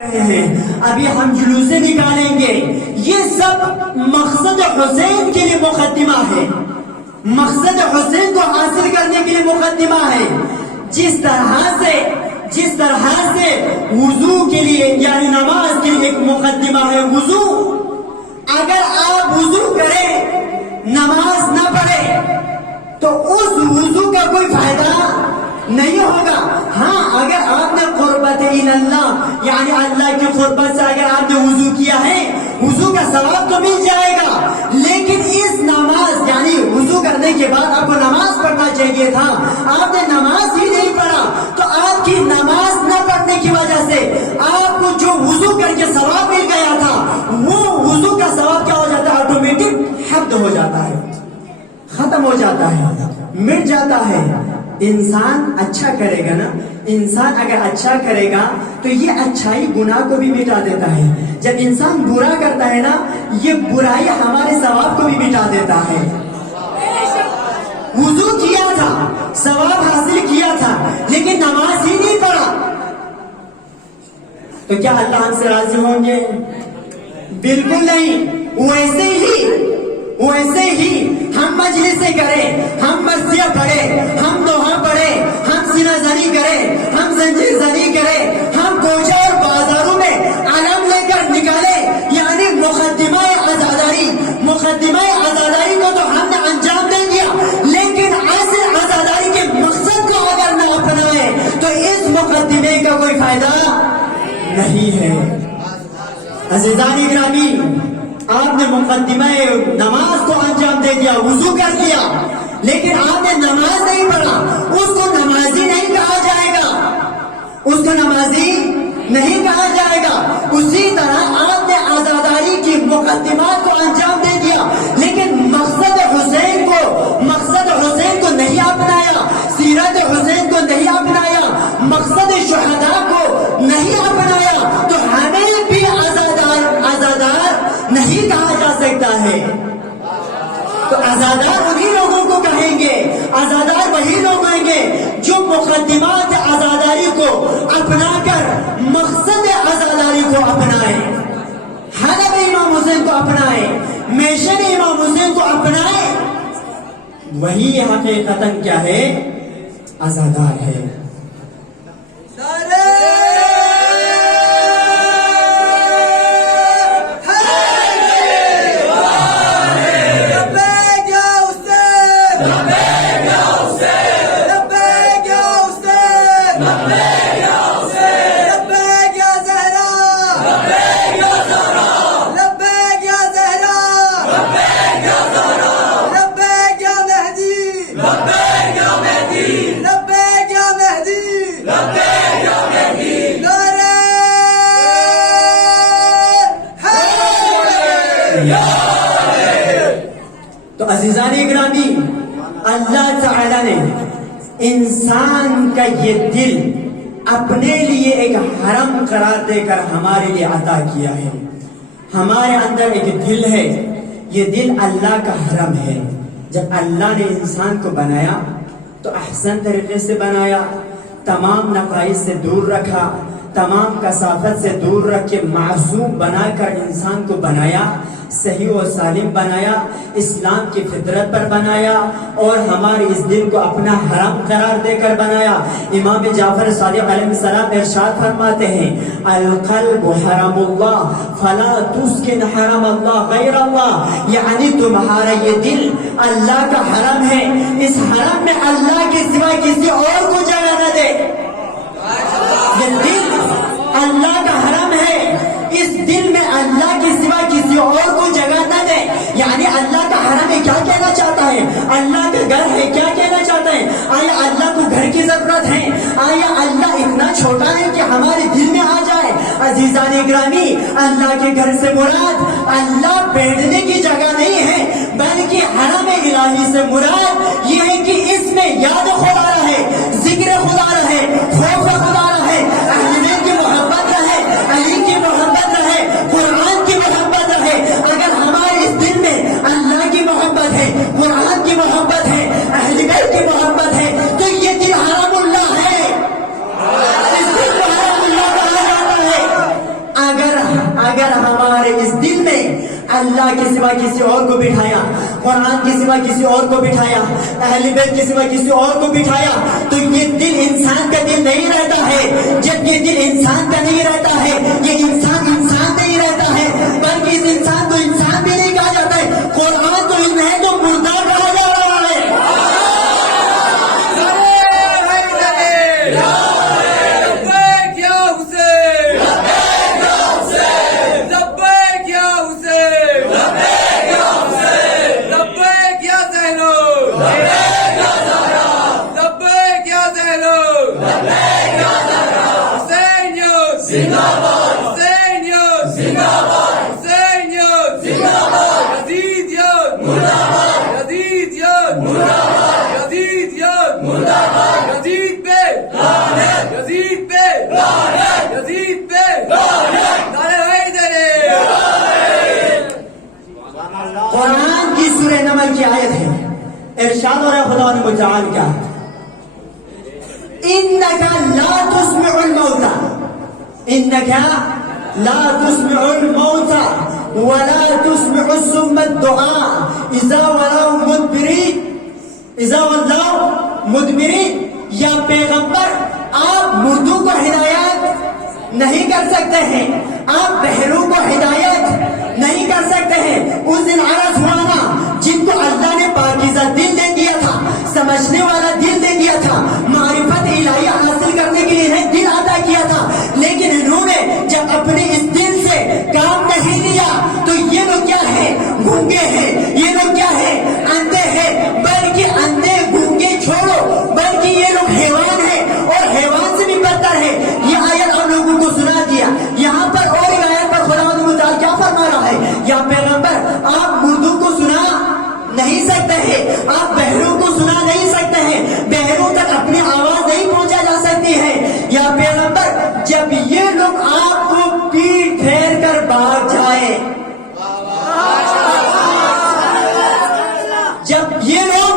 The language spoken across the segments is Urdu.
ہیں ابھی ہم جلوسیں نکالیں گے. یہ سب مقصد حسین کے لیے مقدمہ ہے، مقصد حسین کو حاصل کرنے کے لیے مقدمہ ہے. جس طرح سے وضو کے لیے یعنی نماز کے لیے ایک مقدمہ ہے وضو. اگر آپ وضو کریں نماز نہ پڑھے تو اس وضو کا کوئی فائدہ نہیں ہوگا. ہاں اگر آپ نے قربت اللہ یعنی اللہ کی قربت سے اگر آپ نے وضو کیا ہے وضو کا ثواب تو مل جائے گا، لیکن اس نماز یعنی وضو کرنے کے بعد آپ کو نماز پڑھنا چاہیے تھا. آپ نے نماز ہی نہیں پڑھا تو آپ کی نماز نہ پڑھنے کی وجہ سے آپ کو جو وضو کر کے ثواب مل گیا تھا وہ وضو کا ثواب کیا ہو جاتا ہے؟ آٹومیٹک حد ہو جاتا ہے، ختم ہو جاتا ہے، مٹ جاتا ہے. انسان اچھا کرے گا نا، انسان اگر اچھا کرے گا تو یہ اچھائی گناہ کو بھی مٹا دیتا ہے. جب انسان برا کرتا ہے نا یہ برائی ہمارے ثواب کو بھی مٹا دیتا ہے. وضو کیا تھا، ثواب حاصل کیا تھا، لیکن نماز ہی نہیں پڑھا تو کیا اللہ ہم سے راضی ہوں گے؟ بالکل نہیں. ویسے ہی ہم مجلسیں کریں، ہم مرثیہ پڑھیں، ہم دوہا پڑھیں، ہم سینہ زنی کریں، ہم زنجیر زنی کریں، ہم کوچہ اور بازاروں میں علم لے کر نکالیں، یعنی مقدمہ عزاداری کو تو ہم نے انجام دے دیا، لیکن اصل عزاداری کے مقصد کو اگر نہ اپنائیں تو اس مقدمے کا کوئی فائدہ نہیں ہے. عزیزان گرامی، آپ نے مقدمہ نماز کو انجام دے دیا، وضو کر لیا، لیکن آپ نے نماز نہیں پڑھا. اس کو نمازی نہیں کہا جائے گا، اس کو نمازی نہیں کہا جائے گا. اسی طرح آپ نے عزاداری کی مقدمات کو انجام دے دیا، لیکن مقصد حسین کو نہیں اپنایا، سیرت حسین کو نہیں اپنایا، مقصد شہداء کو نہیں اپنایا، تو ہمیں بھی عزادار نہیں کہا جا سکتا ہے. تو عزادار وہی لوگوں کو کہیں گے، عزادار وہی لوگ کہیں گے جو مقدمات عزاداری کو اپنا کر مقصد عزاداری کو اپنائیں، حلب امام حسین کو اپنائیں، میشن امام حسین کو اپنائیں. وہی حقیقتاً کیا ہے؟ عزادار ہے. تو عزیزان گرامی، اللہ تعالی نے انسان کا یہ دل اپنے لیے ایک حرم قرار دے کر ہمارے لیے عطا کیا ہے. ہمارے اندر ایک دل ہے، یہ دل اللہ کا حرم ہے. جب اللہ نے انسان کو بنایا تو احسن طریقے سے بنایا، تمام نقائص سے دور رکھا، تمام کثافت سے دور رکھ کے معصوم بنا کر انسان کو بنایا، صحیح و سالم بنایا، اسلام کی فطرت پر بنایا، اور ہمارے اس دل کو اپنا حرم قرار دے کر بنایا. امام جعفر صادق علیہ السلام ارشاد فرماتے ہیں القلب حرم اللہ فلا تسکن حرم اللہ غیر اللہ، یعنی تمہارا یہ دل اللہ کا حرم ہے، اس حرم میں اللہ کے سوا کسی اور کو جگہ نہ دے. یہ دل اللہ کا حرم ہے، اس دل میں اللہ کے سوا کسی اور کو جگہ نہ دے. یعنی اللہ کا حرم ہے کیا کہنا چاہتا ہے؟ اللہ کا گھر ہے کیا کہنا چاہتا ہے؟ آیا اللہ کو گھر کی ضرورت ہے؟ آیا اللہ اتنا چھوٹا ہے کہ ہمارے دل میں آ جائے؟ عزیزان گرامی، اللہ کے گھر سے مراد اللہ بیٹھنے کی جگہ نہیں ہے، بلکہ حرم الہی سے مراد یہ ہے کہ اس میں یاد خدا رہے، ذکر خدا رہے، خوف خدا رہے، اہل بیت کی محبت رہے، علی کی محبت رہے، قرآن کی محبت رہے. اگر ہمارے اس دل میں اللہ کی محبت ہے، قرآن کی محبت ہے، اہل بیت کی محبت ہے تو یہ دل حرم اللہ ہے. اس دل کو حرم اللہ کہا جاتا ہے. اگر ہمارے اس دل میں اللہ کے سوا کسی اور کو بٹھایا، قرآن کے سوا کسی اور کو بٹھایا، اہل بیت کے سوا کسی اور کو بٹھایا، تو یہ دل انسان کا دل نہیں رہتا ہے۔ جب یہ دل انسان کا نہیں رہتا ہے، یہ انسان نہیں رہتا ہے، بلکہ اس انسان کو انسان بھی نہیں کہا جاتا ہے، قرآن تو انہیں تو مردار کہا جا رہا ہے۔ قرآن کی سورہ نمل کی آیت ہے، ارشاد ہو رہا ہے خدا نے متعال کیا، انکا لا تسمع الموتى، انکا لا تسمع الموتى ولا تسمع الصم الدعاء اذا ولوا مدبرین۔ یا پیغمبر آپ مردوں کو ہدایت نہیں کر سکتے ہیں، آپ بہروں کو ہدایت نہیں کر سکتے ہیں۔ اس دن عرض ہوا نا، جن کو اللہ نے پاکیزہ دل دے دیا تھا، سمجھنے والا دل دے دیا تھا، معرفت الہیہ حاصل کرنے کے لیے انہیں دل عطا کیا تھا، لیکن انہوں نے جب اپنے اس دل سے کام نہیں لیا تو یہ لوگ کیا ہے؟ گونگے ہیں، یہ لوگ کیا ہے؟ اندھے ہیں، بلکہ اندھے گونگے چھوڑو، بلکہ یہ لوگ حیوان ہیں، اور حیوان سے بھی بدتر ہے۔ یہ آیت آپ لوگوں کو سنا دیا۔ یہاں پر اور ایک آیت پر خدا متعال کیا فرما رہا ہے؟ یا پیغمبر آپ مردوں کو سنا نہیں سکتے ہیں، آپ بہروں کو سنا نہیں سکتے ہیں، بہروں تک اپنی آواز نہیں پہنچا جا سکتی ہے۔ یا پیغمبر جب یہ لوگ آپ کو پیٹ پھیر کر بھاگ جائے، جب یہ لوگ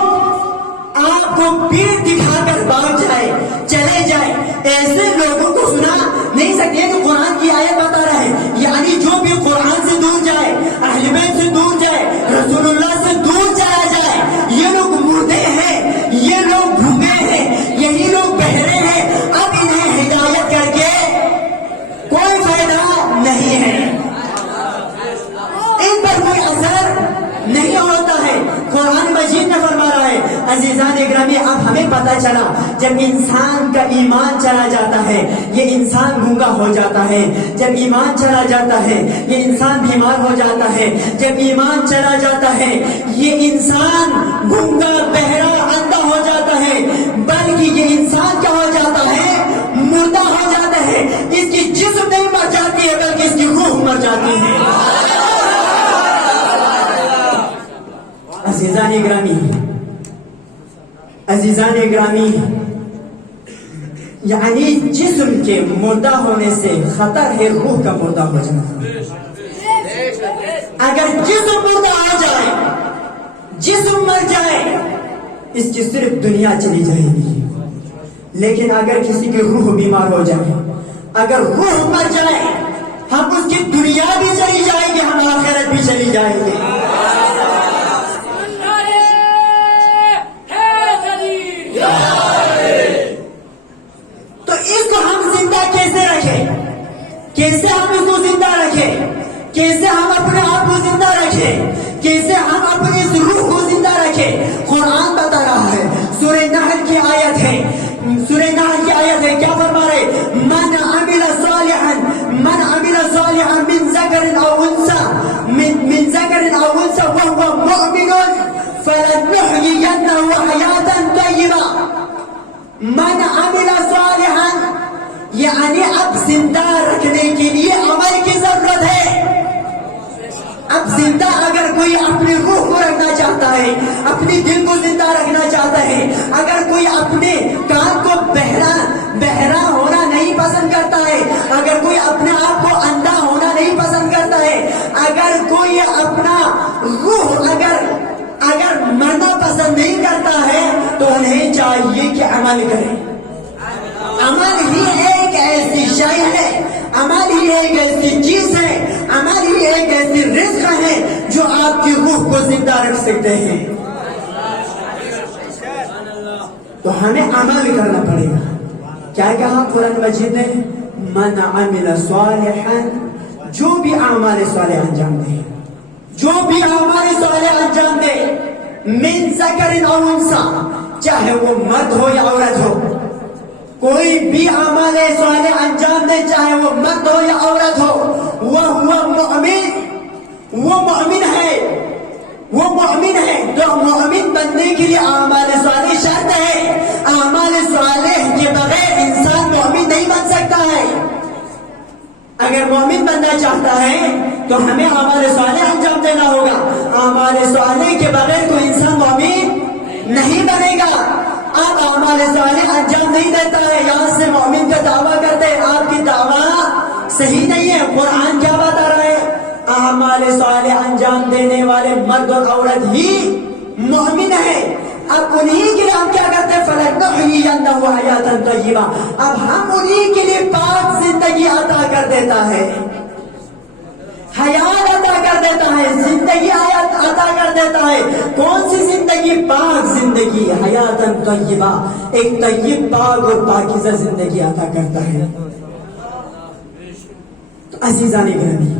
آپ کو پیٹ دکھا کر بھاگ جائے، چلے جائے، ایسے لوگوں کو سنا نہیں سکتے۔ تو قرآن کی آیت بتا رہا ہے، یعنی جو بھی قرآن سے دور جائے، اہل بیت سے دور جائے، رسول اللہ سے دور چلا جائے، یہ لوگ مردے ہیں، یہ لوگ گھومے ہیں، یہی لوگ بہرے ہیں، اب انہیں ہدایت کر کے کوئی فائدہ نہیں ہے، ان پر کوئی اثر نہیں ہوتا ہے۔ قرآن مجید میں فرما رہا ہے، عزیزان گرامی، اب ہمیں پتہ چلا جب انسان کا ایمان چلا جاتا ہے یہ انسان گونگا ہو جاتا ہے، جب ایمان چلا جاتا ہے یہ انسان بیمار ہو جاتا ہے، جب ایمان چلا جاتا ہے یہ انسان گونگا بہرا اندھا ہو جاتا ہے، بلکہ یہ انسان کیا ہو جاتا ہے؟ مردہ ہو جاتا ہے۔ اس کی جسم نہیں مر جاتی ہے بلکہ اس کی روح مر جاتی ہے۔ عزیزان گرامی، عزیزان گرامی، یعنی جسم کے مردہ ہونے سے خطر ہے روح کا مردہ ہو جانا۔ اگر جسم مردہ ہو جائے، جسم مر جائے، اس کی صرف دنیا چلی جائے گی، لیکن اگر کسی کی روح بیمار ہو جائے، اگر روح مر جائے، ہم اس کی دنیا بھی چلی جائے گی، ہم آخرت بھی چلی جائیں گے۔ تو اس کو ہم زندہ کیسے رکھیں؟ کیسے ہم اس کو زندہ رکھیں؟ کیسے ہم اپنے آپ کو زندہ رکھیں؟ کیسے ہم اپنی اس روح کو زندہ رکھیں؟ قرآن بتا رہا ہے، سورہ نحل کی آیت ہے، سورہ نحل کی آیت ہے، کیا فرما رہے؟ من عمل صالحا من ذکر او انثى وهو مؤمن فلنحيينه حياة طیبہ۔ من عمل صالحا یعنی اب زندہ رکھنے کے لیے عمل کی ضرورت ہے۔ اب زندہ اگر کوئی اپنی روح کو رکھنا چاہتا ہے، اپنی دل کو زندہ رکھنا چاہتا ہے، اگر کوئی اپنے کان کو بہرا ہونا نہیں پسند کرتا ہے، اگر کوئی اپنے آپ کو اندھا ہونا نہیں پسند کرتا ہے، اگر کوئی اپنا روح اگر مرنا پسند نہیں کرتا ہے، تو انہیں چاہیے کہ عمل کرے۔ عمل ہی ایک ایسی شے ہے، عمل ہی ایک ایسی چیز ہے، کوئی ایک ایسی رزق ہے جو آپ کی روح کو زندہ رکھ سکتے ہیں. تو ہمیں عمل کرنا پڑے گا. کیا کہا قرآن مجید نے؟ من عمل صالحا، جو بھی اعمال صالح انجام دے، جو بھی اعمال صالح انجام دے، من ذکر او انثی، چاہے وہ مرد ہو یا عورت ہو، کوئی بھی اعمال صالح انجام دے چاہے وہ مرد ہو یا عورت ہو، وہ مؤمن، وہ مؤمن ہے، وہ مؤمن ہے. تو مؤمن بننے کے لیے اعمال صالح شرط ہے. اعمال صالح کے بغیر انسان مؤمن نہیں بن سکتا ہے. اگر مومن بننا چاہتا ہے تو ہمیں اعمال صالح انجام دینا ہوگا. اعمال صالح کے بغیر کوئی انسان مومن نہیں بنے گا. آپ اعمال صالح انجام نہیں دیتا ہے، یہاں سے مومن کا دعویٰ کرتے ہیں، آپ کی دعویٰ صحیح نہیں ہے. قرآن کیا بتا رہا ہے؟ اعمال صالح انجام دینے والے مرد اور عورت ہی مومن ہے. اب انہی کے لیے ہم کیا کرتے ہیں؟ فَلَنُحْيِيَنَّهُ حَيَاةً طَيِّبَةً. اب ہم انہی کے لیے پاک زندگی عطا کر دیتا ہے، حیات عطا کر دیتا ہے، زندگی عطا کر دیتا ہے. کون سی زندگی؟ پاک زندگی، حیات طیبہ، ایک طیب پاک اور پاکیزہ زندگی عطا کرتا ہے. تو عزیزان گرامی،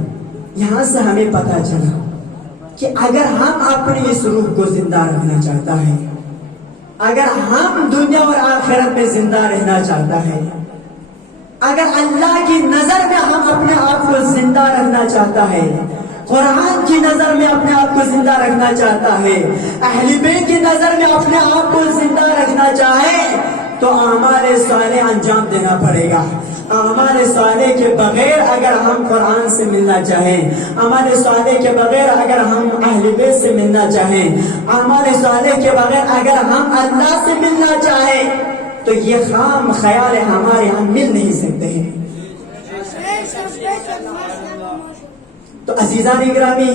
یہاں سے ہمیں پتا چلا کہ اگر ہم اپنے اس روح کو زندہ رکھنا چاہتا ہے، اگر ہم دنیا اور آخرت میں زندہ رہنا چاہتا ہے، اگر اللہ کی نظر میں ہم اپنے آپ کو زندہ رکھنا چاہتا ہے، قرآن کی نظر میں اپنے آپ کو زندہ رکھنا چاہتا ہے، اہل بیت کی نظر میں اپنے آپ کو زندہ رکھنا چاہے، تو اعمال صالح انجام دینا پڑے گا. اعمال صالح کے بغیر اگر ہم قرآن سے ملنا چاہیں، اعمال صالح کے بغیر اگر ہم اہل بیت سے ملنا چاہیں، اعمال صالح کے بغیر اگر ہم اللہ سے ملنا چاہیں، تو یہ خام خیال ہے، ہمارے ہم مل نہیں سکتے ہیں. تو عزیزان گرامی،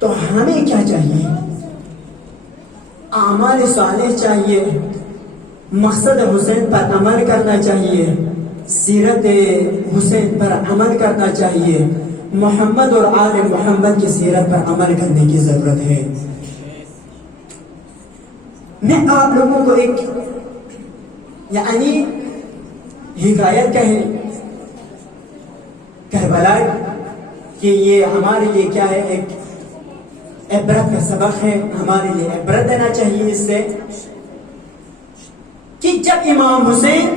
تو ہمیں کیا چاہیے؟ اعمال صالح چاہیے، مقصد حسین پر عمل کرنا چاہیے، سیرت حسین پر عمل کرنا چاہیے، محمد اور آل محمد کی سیرت پر عمل کرنے کی ضرورت ہے. میں آپ لوگوں کو ایک یعنی حکایت کہے کربلا کہ یہ ہمارے لیے کیا ہے، ایک عبرت کا سبق ہے، ہمارے لیے عبرت دینا چاہیے اس سے، کہ جب امام حسین،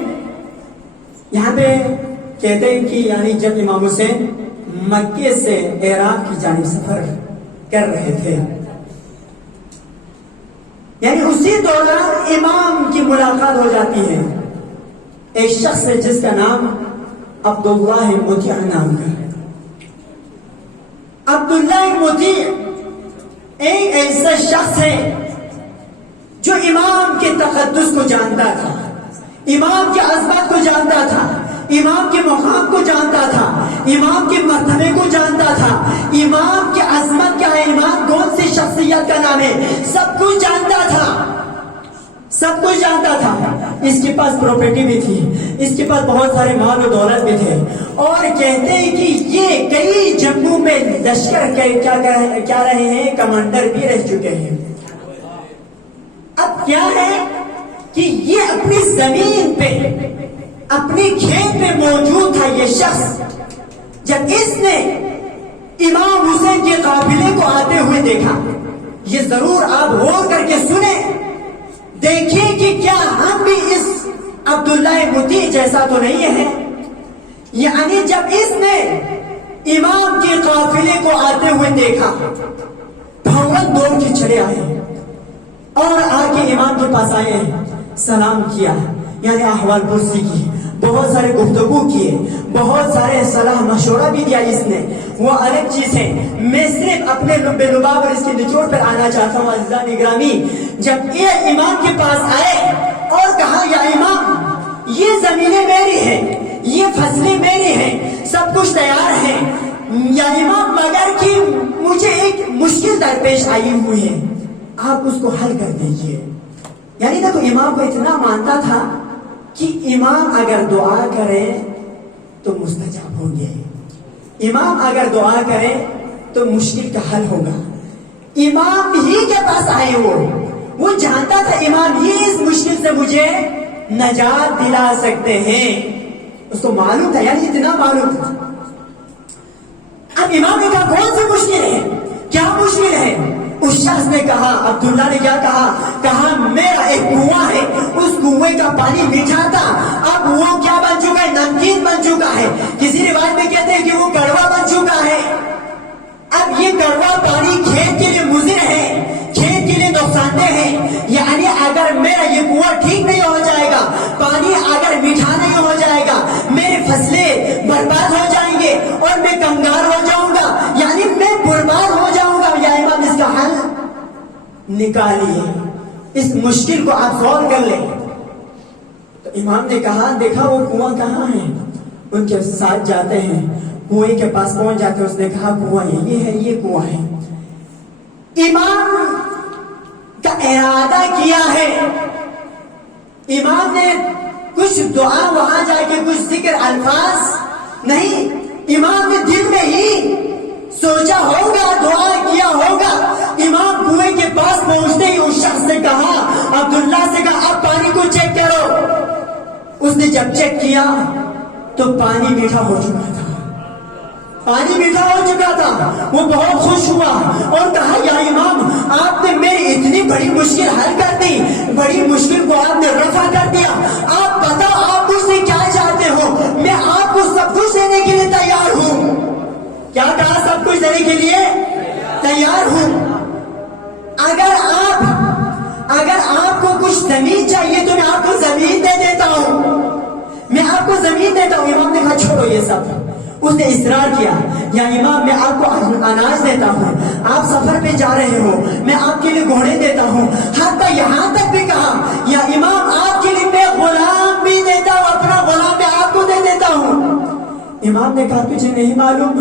یہاں پہ کہتے ہیں کہ یعنی جب امام حسین مکے سے عراق کی جانب سفر کر رہے تھے، یعنی اسی دوران امام کی ملاقات ہو جاتی ہے ایک شخص ہے جس کا نام عبداللہ مطیع نام کا ہے. عبداللہ مطیع ایک ایسا شخص ہے جو امام کے تقدس کو جانتا تھا، امام کی عظمت کو جانتا تھا، امام کے مقام کو جانتا تھا، امام کے مرتبے کو جانتا تھا، امام کی عظمت کیا ہے، امام کون سی شخصیت کا نام ہے، سب کچھ جانتا تھا، سب کچھ جانتا تھا. اس کے پاس پراپرٹی بھی تھی، اس کے پاس بہت سارے مال و دولت بھی تھے، اور کہتے ہیں کہ یہ کئی جنگوں میں لشکر کیا رہے ہیں، کمانڈر بھی رہ چکے ہیں. اب کیا ہے کہ یہ اپنی زمین پہ، اپنی کھیت پہ موجود تھا یہ شخص. جب اس نے امام حسین کے قافلے کو آتے ہوئے دیکھا، یہ ضرور آپ غور کر کے سنیں، دیکھیں کہ کیا ہم بھی اس عبداللہ مطیع جیسا تو نہیں ہے. یعنی جب اس نے امام کے قافلے کو آتے ہوئے دیکھا، فوراً دوڑ کے چلے آئے اور آ کے امام کے پاس آئے، سلام کیا، یعنی احوال پرسی کی، بہت سارے گفتگو کیے، بہت سارے صلاح مشورہ بھی دیا. اس نے وہ الگ چیز ہے، میں صرف اپنے لب لباب اور اس کے نچوڑ پر آنا چاہتا ہوں. عزیزان گرامی، جب یہ امام کے پاس آئے اور کہا یا امام یہ زمینیں میری ہیں، یہ فصلیں میری ہیں، سب کچھ تیار ہے، یا امام مگر کہ مجھے ایک مشکل درپیش آئی ہوئی ہے، آپ اس کو حل کر دیجئے. یعنی نہ تو امام کو اتنا مانتا تھا کہ امام اگر دعا کرے تو مستجاب ہوں گے، امام اگر دعا کرے تو مشکل کا حل ہوگا. امام ہی کے پاس آئے وہ جانتا تھا امام ہی اس مشکل سے مجھے نجات دلا سکتے ہیں. اس کو معلوم تھا، یعنی اتنا معلوم تھا. اب امام نے کہا کون سی مشکل ہے، کیا مشکل ہے؟ اس شخص نے کہا، عبداللہ نے کیا کہا میرا ایک کنواں ہے، اس کنویں کا پانی میٹھا تھا، اب وہ کیا بن چکا ہے؟ نمکین بن چکا ہے. کسی روایت میں کہتے ہیں کہ وہ کڑوا بن چکا ہے. اب یہ کڑوا پانی کھیت کے لیے مضر ہے، کھیت کے لیے نقصان دہ ہے. یعنی اگر میرا یہ کنواں ٹھیک نہیں ہو جائے گا، پانی اگر میٹھا نہیں ہو جائے گا، میری فصلیں برباد ہو جائیں گے اور میں کنگال ہو جاؤں گا، یعنی میں برباد ہو جاؤں گا. یا امام اس کا حل نکالیے، اس مشکل کو آپ سولو کر لیں. تو امام نے کہا دیکھا وہ کنواں کہاں ہے؟ ان کے ساتھ جاتے ہیں، کنویں کے پاس پہنچ جاتے ہیں. اس نے کہا کنواں یہ ہے، یہ کنواں ہے. امام کا ارادہ کیا ہے، امام نے کچھ دعا وہاں جا کے کچھ ذکر الفاظ نہیں، امام نے دل میں ہی سوچا ہوگا، دعا کیا ہوگا. امام کنویں کے پاس پہنچتے ہی اس شخص سے کہا، عبداللہ سے کہا اب پانی کو چیک کرو. اس نے جب چیک کیا تو پانی میٹھا ہو چکا تھا، پانی میٹھا ہو چکا تھا. وہ بہت خوش ہوا اور کہا یا امام آپ نے میری اتنی بڑی مشکل حل کر دی، بڑی مشکل کو آپ نے رفع کر دیا. آپ بتاؤ آپ مجھ سے کیا چاہتے ہو، میں آپ کو سب کچھ دینے کے لیے تیار ہوں. کیا کہا؟ سب کچھ دینے کے لیے تیار ہوں. اگر آپ کو کچھ زمین چاہیے تو میں آپ کو زمین دے دیتا ہوں، میں آپ کو زمین دیتا ہوں. امام نے کہا چھوڑو یہ سب. اس نے اصرار کیا یا امام میں آپ کو اناج دیتا ہوں، آپ سفر پہ جا رہے ہو، میں آپ کے لیے گھوڑے دیتا ہوں. حتیٰ یہاں تک بھی کہا یا امام آپ کے لیے میں غلام بھی دیتا ہوں، اپنا غلام میں آپ کو دے دیتا ہوں. امام نے کہا تجھے نہیں معلوم،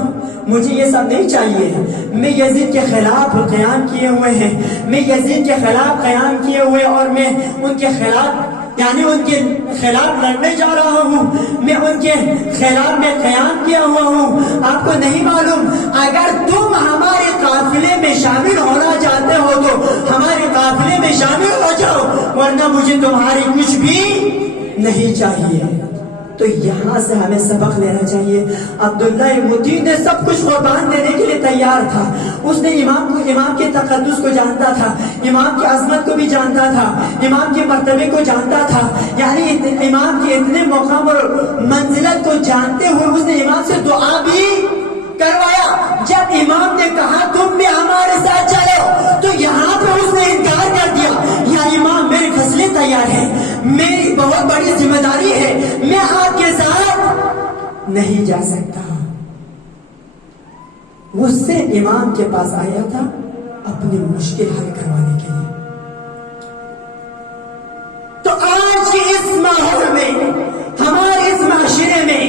مجھے یہ سب نہیں چاہیے. میں یزید کے خلاف قیام کیے ہوئے ہیں، میں یزید کے خلاف قیام کیے ہوئے اور میں ان کے خلاف یعنی ان کے خلاف لڑنے جا رہا ہوں، میں ان کے خلاف میں قیام کیا ہوا ہوں. آپ کو نہیں معلوم اگر تم ہمارے قافلے میں شامل ہونا چاہتے ہو تو ہمارے قافلے میں شامل ہو جاؤ، ورنہ مجھے تمہاری کچھ بھی نہیں چاہیے. تو یہاں سے ہمیں سبق لینا چاہیے. عبداللہ مطیع نے سب کچھ قربان دینے کے لیے تیار تھا. اس نے امام کے تقدس کو جانتا تھا، امام کی عظمت کو بھی جانتا تھا، امام کے مرتبے کو جانتا تھا. یعنی امام کے اتنے مقام اور منزلت کو جانتے ہوئے اس نے امام سے دعا بھی کروایا. جب امام نے کہا تم بھی ہمارے ساتھ چلو تو یہاں پہ اس نے انکار کر دیا. یا امام میری فصلیں تیار ہیں، میری بہت بڑی ذمہ داری ہے، میں آپ کے ساتھ نہیں جا سکتا. اس سے امام کے پاس آیا تھا اپنی مشکل حل کروانے کے لیے. تو آج کی اس ماحول میں، ہمارے اس معاشرے میں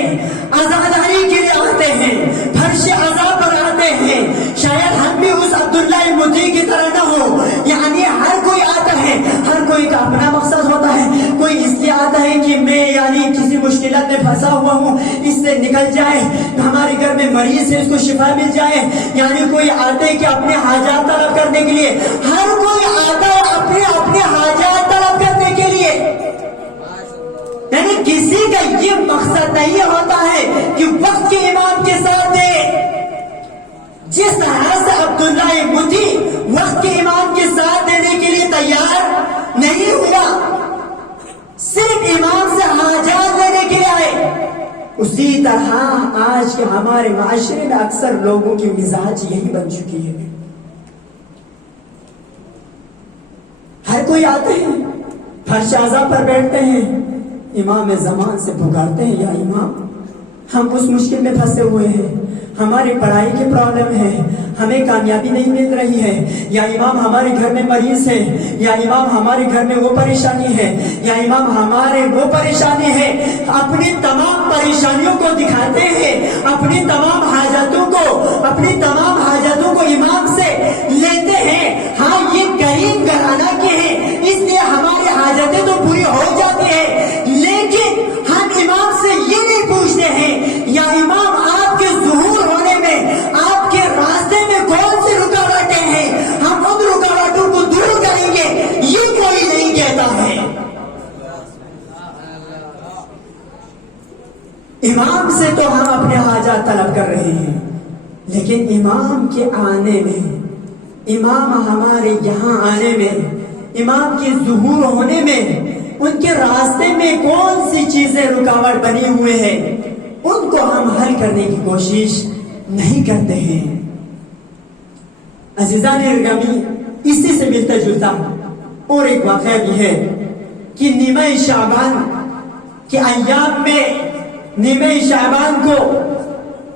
عزاداری کے لیے آتے ہیں، فرش عذاب پر آتے ہیں. شاید ہم بھی اس عبداللہ مطیع کی طرح نہ ہو. یعنی ہر کوئی آتا ہے، ہر کوئی کا اپنا مقصد ہوتا ہے. کوئی اس لیے آتا ہے کہ میں یعنی کسی مشکلات میں پھنسا ہوا ہوں، اس سے نکل جائے، ہمارے گھر میں مریض ہے اس کو شفا مل جائے. یعنی کوئی آتے ہے کہ اپنے حاجات طلب کرنے کے لیے، ہر کوئی آتا ہے اپنے حاجات طلب کرنے کے لیے. یعنی کسی کا یہ مقصد نہیں ہوتا ہے کہ وقت کے امام کے ساتھ دے. جس طرح سے عبداللہ مطیع وقت کے امام کے ساتھ دینے کے لیے تیار نہیں ہوا، صرف امام سے حاجات لینے کے لیے آئے، اسی طرح آج کے ہمارے معاشرے میں اکثر لوگوں کی مزاج یہی بن چکی ہے. ہر کوئی آتے ہیں، فرش عزا پر بیٹھتے ہیں، امام زمان سے پکارتے ہیں یا امام ہم اس مشکل میں پھنسے ہوئے ہیں، ہماری پڑھائی کی پرابلم ہے، ہمیں کامیابی نہیں مل رہی ہے، یا امام ہمارے گھر میں مریض ہے، یا امام ہمارے گھر میں وہ پریشانی ہے، یا امام ہمارے وہ پریشانی ہے. اپنی تمام پریشانیوں کو دکھاتے ہیں، اپنی تمام حاجتوں کو امام سے لیتے ہیں. ہاں یہ غریب گھرانہ کے ہیں اس لیے ہماری حاجتیں تو پوری ہو جاتی ہے، لیکن ہم امام سے یہ نہیں پوچھتے ہیں یا امام آپ کے ظہور ہونے امام سے تو ہم اپنے حاجات طلب کر رہے ہیں، لیکن امام کے آنے میں، امام ہمارے یہاں آنے میں، امام کے ظہور ہونے میں، ان کے راستے میں کون سی چیزیں رکاوٹ بنی ہوئے ہیں ان کو ہم حل کرنے کی کوشش نہیں کرتے ہیں۔ عزیزان گرامی، اسی سے ملتا جلتا اور ایک واقعہ بھی ہے کہ نیمہ شعبان کے ایام میں، نیمہ شعبان کو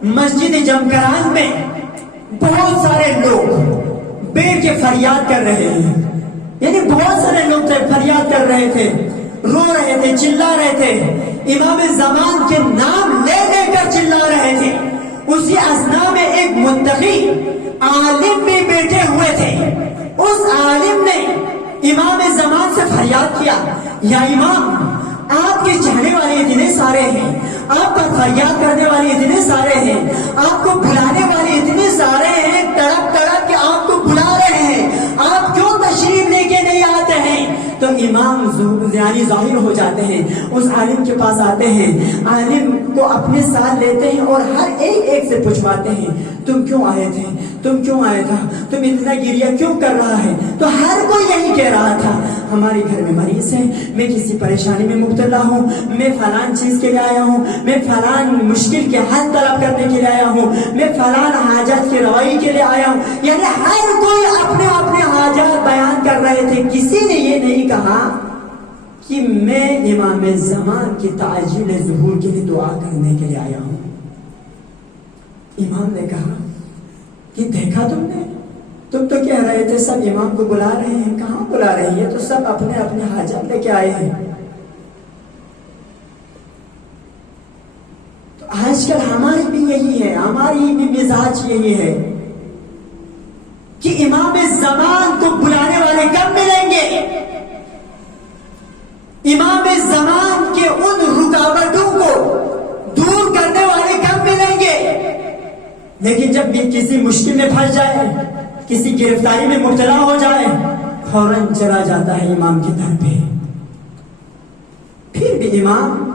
مسجد جمکران میں بہت سارے لوگ بیٹھ کے فریاد کر رہے ہیں، یعنی بہت سارے لوگ فریاد کر رہے تھے، رو رہے تھے، چلا رہے تھے، امام زمان کے نام لے لے کر چلا رہے تھے۔ اسی اثنا میں ایک متقی عالم بھی بیٹھے ہوئے تھے۔ اس عالم نے امام زمان سے فریاد کیا، یا امام، آپ کے چاہنے والے اتنے سارے ہیں، آپ پر فریاد کرنے والے اتنے سارے ہیں، آپ کو بلانے والے اتنے سارے ہیں، تڑپ تڑپ کے آپ کو بلا رہے ہیں، آپ کیوں تشریف لے کے نہیں آتے ہیں؟ تو امام یعنی ظاہر ہو جاتے ہیں، اس عالم کے پاس آتے ہیں، عالم کو اپنے ساتھ لیتے ہیں اور ہر ایک ایک سے پوچھواتے ہیں، تم کیوں آئے تھے؟ تم کیوں آیا تھا؟ تم اتنا گریہ کیوں کر رہا ہے؟ تو ہر کوئی یہی کہہ رہا تھا، ہمارے گھر میں مریض ہے، میں کسی پریشانی میں مبتلا ہوں، میں فلان چیز کے لیے آیا ہوں، میں فلان مشکل کے حل طلب کرنے کے لیے آیا ہوں، میں فلان حاجت کی روائی کے لیے آیا ہوں۔ یعنی ہر کوئی اپنے اپنے حاجات بیان کر رہے تھے، کسی نے یہ نہیں کہا کہ میں امام زمان کی تعجیل ظہور کے لیے دعا کرنے کے لیے آیا ہوں۔ امام نے کہا کہ دیکھا تم تو کہہ رہے تھے سب امام کو بلا رہے ہیں، کہاں بلا رہے ہیں؟ تو سب اپنے اپنے حاجات لے کے آئے ہیں۔ تو آج کل ہماری بھی یہی ہے، ہماری بھی مزاج یہی ہے کہ امام زمان کو بلانے والے کب ملیں گے؟ امام زمان کے ان رکاوٹوں کو دور کرنے والے کب ملیں گے؟ لیکن جب بھی کسی مشکل میں پھنس جائے، کسی گرفتاری میں مبتلا ہو جائے، فوراً چلا جاتا ہے امام کے در پہ۔ پھر بھی امام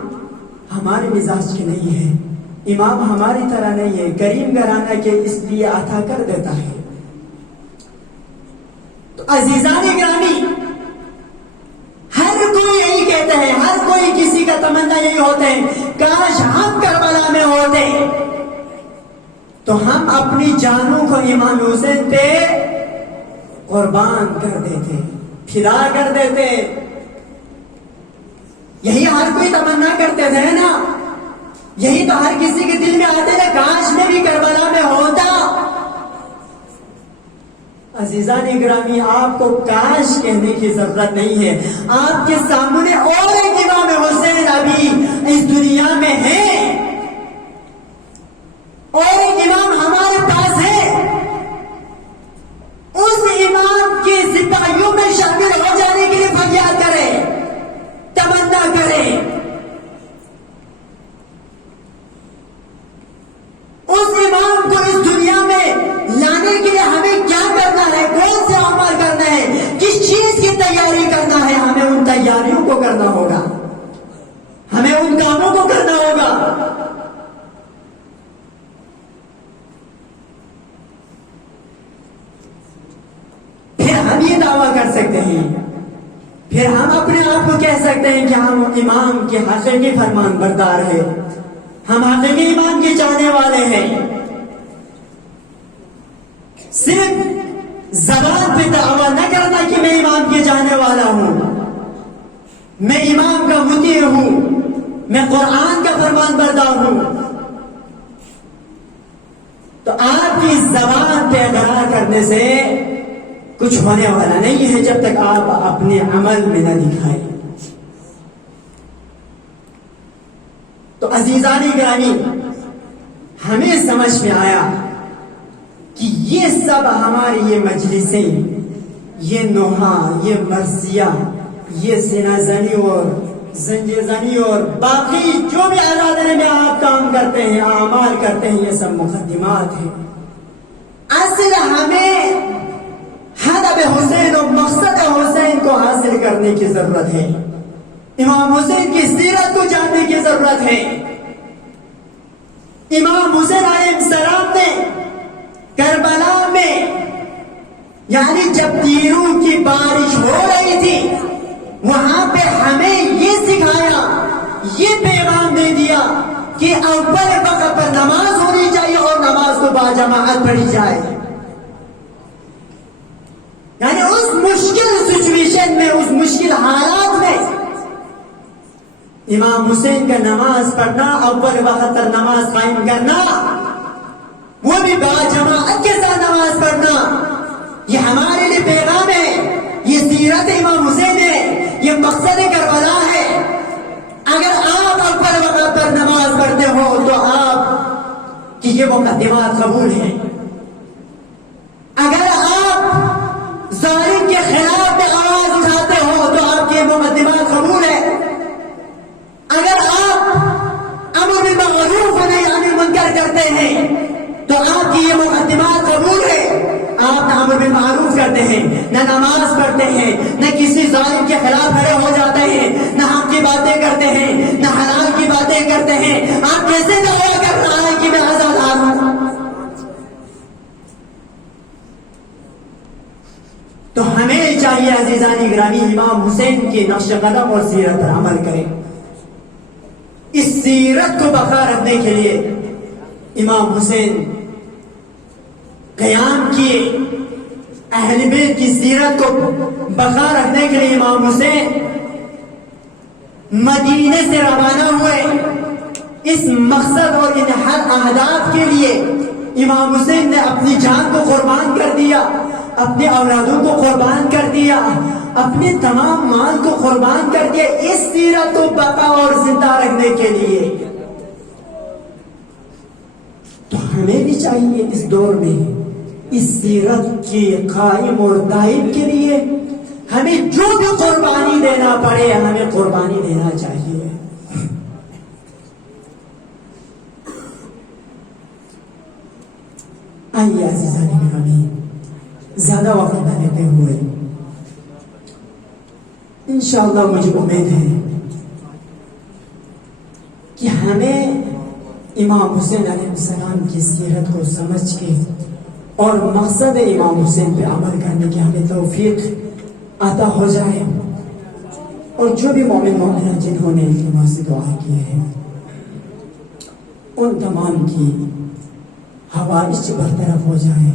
ہمارے مزاج کے نہیں ہے، امام ہماری طرح نہیں ہے، کریم گھرانہ کے اس لیے عطا کر دیتا ہے۔ تو عزیزان گرامی، ہر کوئی یہی کہتا ہے، ہر کوئی کسی کا تمنا یہی ہوتا ہے، کاش ہم کربلا میں ہوتے تو ہم اپنی جانوں کو امام حسین پہ قربان کر دیتے، پھلا کر دیتے۔ یہی ہر کوئی تمنا کرتے تھے نا، یہی تو ہر کسی کے دل میں آتے تھے، کاش میں بھی کربلا میں ہوتا۔ عزیزان گرامی، آپ کو کاش کہنے کی ضرورت نہیں ہے، آپ کے سامنے اور ایک امام حسین ابھی اس دنیا میں ہے، اور ایک امام ہمارے پاس ہے۔ اس امام کے سپاہیوں میں شامل ہو جانے کے لیے فریاد کریں، تمنا کریں۔ اس امام کو اس دنیا میں لانے کے لیے ہمیں کیا کرنا ہے، کون سے اعمال کرنا ہے، کس چیز کی تیاری کرنا ہے، ہمیں ان تیاریوں کو کرنا ہوگا، ہمیں ان کاموں کو کرنا ہوگا۔ پھر ہم یہ دعویٰ کر سکتے ہیں، پھر ہم اپنے آپ کو کہہ سکتے ہیں کہ ہم امام کے حقیقی فرمان بردار ہیں، ہم حقیقی امام کے چاہنے والے ہیں۔ صرف زبان پہ دعویٰ نہ کرنا کہ میں امام کے جانے والا ہوں، میں امام کا مطیع ہوں، میں قرآن کا فرمان بردار ہوں، تو آپ کی زبان پہ اقرار کرنے سے کچھ ہونے والا نہیں ہے جب تک آپ اپنے عمل میں نہ دکھائیں۔ تو عزیزان گرامی، ہمیں سمجھ میں آیا کہ یہ سب ہماری یہ مجلسیں، یہ نوحہ، یہ مرثیہ، یہ سینہ زنی اور زنجیر زنی اور باقی جو بھی آزادی میں آپ کام کرتے ہیں، اعمال کرتے ہیں، یہ سب مقدمات ہیں۔ اصل ہمیں ہدف حسین اور مقصد حسین کو حاصل کرنے کی ضرورت ہے، امام حسین کی سیرت کو جاننے کی ضرورت ہے۔ امام حسین علیہ السلام نے کربلا میں یعنی جب تیروں کی بارش ہو رہی تھی وہاں پہ ہمیں یہ سکھایا، یہ پیغام دے دیا کہ اول وقت پر نماز ہونی چاہیے اور نماز کو باجماعت پڑھی جائے. یعنی اس مشکل سچویشن میں، اس مشکل حالات میں امام حسین کا نماز پڑھنا، اول وقت پر نماز قائم کرنا، وہ بھی باجماعت کے ساتھ نماز پڑھنا، یہ ہمارے لیے پیغام ہے، یہ سیرت امام حسین ہے، یہ مقصد کربلا ہے. اگر آپ اول وقت پر نماز پڑھتے ہو تو آپ کی یہ مقدمات قبول ہیں. اگر آپ ظالم کے خلاف میں آواز اٹھاتے ہو تو آپ کے مقدمات قبول ہے. اگر آپ امر بالمعروف و نہی عن المنکر کرتے ہیں تو آپ کی یہ مقدمات قبول ہے. آپ نہ امر بالمعروف کرتے ہیں، نہ نماز پڑھتے ہیں، نہ کسی ظالم کے خلاف کھڑے ہو جاتے ہیں، نہ حق کی باتیں کرتے ہیں، نہ حلال کی باتیں کرتے ہیں. آپ کیسے دعویٰ کر رہا ہے کہ میں آزاد ہوں؟ تو ہمیں چاہیے عزیزان گرامی امام حسین کے نقش قدم اور سیرت پر عمل کریں. اس سیرت کو بقا رکھنے کے لیے امام حسین قیام کیے. اہل بیت کی سیرت کو بقا رکھنے کے لیے امام حسین مدینے سے روانہ ہوئے. اس مقصد اور ان ہر اہداف کے لیے امام حسین نے اپنی جان کو قربان کر دیا، اپنے اولادوں کو قربان کر دیا، اپنے تمام مال کو قربان کر دیا اس سیرت کو بقا اور زندہ رکھنے کے لیے. تو ہمیں بھی چاہیے اس دور میں اس سیرت کے قائم اور دائم کے لیے ہمیں جو بھی قربانی دینا پڑے ہمیں قربانی دینا چاہیے. آئیے عزیزان گرامی، زیادہ وقت نہ لیتے ہوئے انشاءاللہ مجھے امید ہے کہ ہمیں امام حسین علیہ السلام کی سیرت کو سمجھ کے اور مقصد امام حسین پہ عمل کرنے کی ہمیں توفیق عطا ہو جائے. اور جو بھی مومن مومنہ جنہوں نے علم سے دعا کی ہے ان تمام کی حوائج برطرف ہو جائیں.